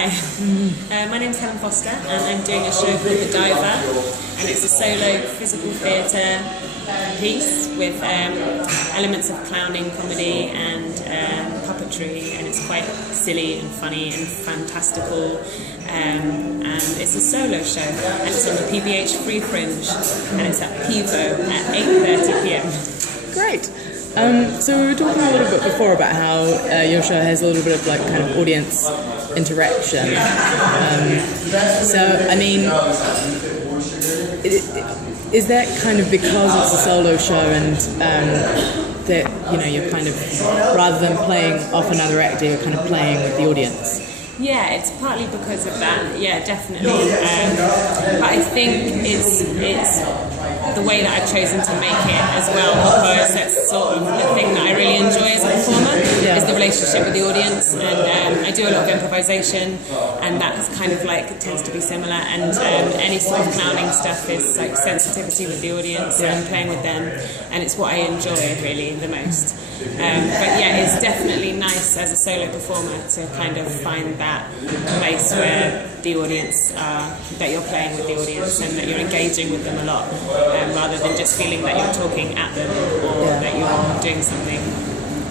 Hi, my name's Helen Foster and I'm doing a show called The Diver, and it's a solo physical theatre piece with elements of clowning, comedy and puppetry, and it's quite silly and funny and fantastical, and it's a solo show and it's on the PBH Free Fringe and it's at Pivo at 8:30 p.m. Great. So we were talking a little bit before about how your show has a little bit of like kind of audience interaction. So I mean, is that kind of because it's a solo show and that you're kind of, rather than playing off another actor, you're kind of playing with the audience? Yeah, it's partly because of that. Yeah, definitely. But I think it's the way that I've chosen to make it as well, because that's sort of the thing that I really enjoy as a performer, is the relationship with the audience. And I do a lot of improvisation, and that's kind of like tends to be similar. And any sort of clowning stuff is like sensitivity with the audience and playing with them, and it's what I enjoy really the most. But yeah, it's definitely nice as a solo performer to kind of find that place where the audience that you're playing with the audience and that you're engaging with them a lot, rather than just feeling that you're talking at them or that you're doing something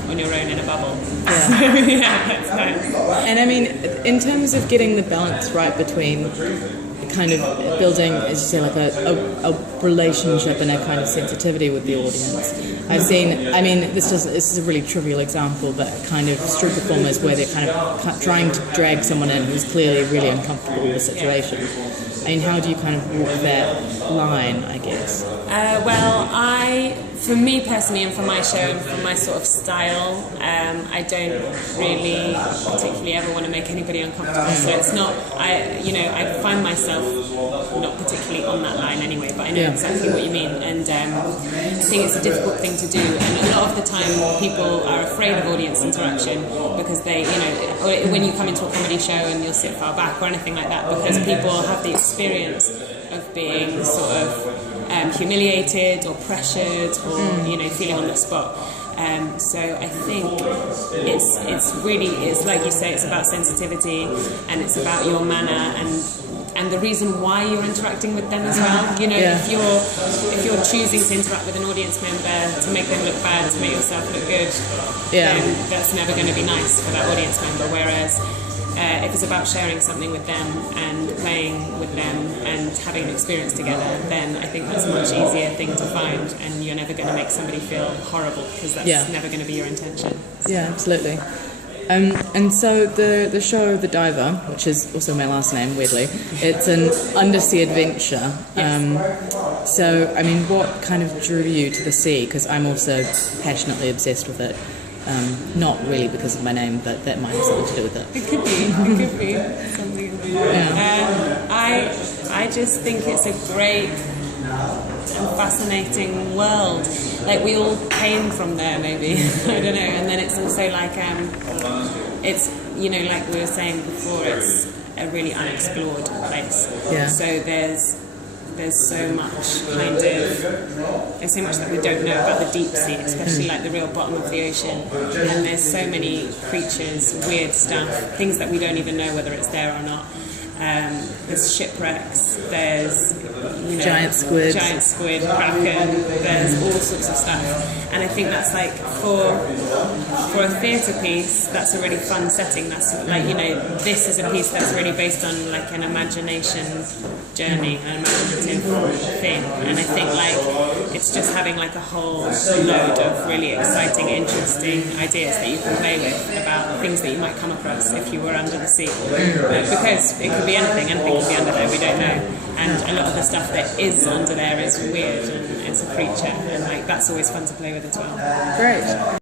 on your own in a bubble. Yeah. So, yeah, that's nice. And I mean, in terms of getting the balance right between kind of building, as you say, like a relationship and a kind of sensitivity with the audience. I've seen, I mean, this is a really trivial example, but kind of street performers where they're kind of trying to drag someone in who's clearly really uncomfortable with the situation. I mean, how do you kind of walk that line, I guess? For me personally, and for my show and for my sort of style, I don't really particularly ever want to make anybody uncomfortable. So it's not, I find myself not particularly on that line anyway, but I know exactly what you mean. And I think it's a difficult thing to do. And a lot of the time, people are afraid of audience interaction because they, or when you come into a comedy show and you'll sit far back or anything like that, because people have the experience of being sort of humiliated or pressured or feeling on the spot. So I think it's really like you say, it's about sensitivity and it's about your manner and the reason why you're interacting with them as well. If you're choosing to interact with an audience member to make them look bad, to make yourself look good, then that's never going to be nice for that audience member. Whereas if it's about sharing something with them and playing with them and having an experience together, then I think that's a much easier thing to find, and you're never going to make somebody feel horrible, because that's never going to be your intention. Yeah, absolutely. And so the show The Diver, which is also my last name, weirdly, it's an undersea adventure. Yes. So, I mean, what kind of drew you to the sea? Because I'm also passionately obsessed with it. Not really because of my name, but that might have something to do with it. It could be something to do with it. I just think it's a great and fascinating world. Like, we all came from there, maybe. I don't know. And then it's also like, it's, like we were saying before, it's a really unexplored place. Yeah. So there's so much there's so much that we don't know about the deep sea, especially like the real bottom of the ocean, and there's so many creatures, weird stuff, things that we don't even know whether it's there or not. There's shipwrecks, there's giant squid, kraken, there's all sorts of stuff, and I think that's like for a theatre piece, that's a really fun setting. That's like, this is a piece that's really based on like an imagination journey, an imaginative thing, and I think like it's just having like a whole load of really exciting, interesting ideas that you can play with about things that you might come across if you were under the sea, because it could be anything could be under there, we don't know, and a lot of the stuff that is under there is weird and it's a creature, and like that's always fun to play with as well. Great.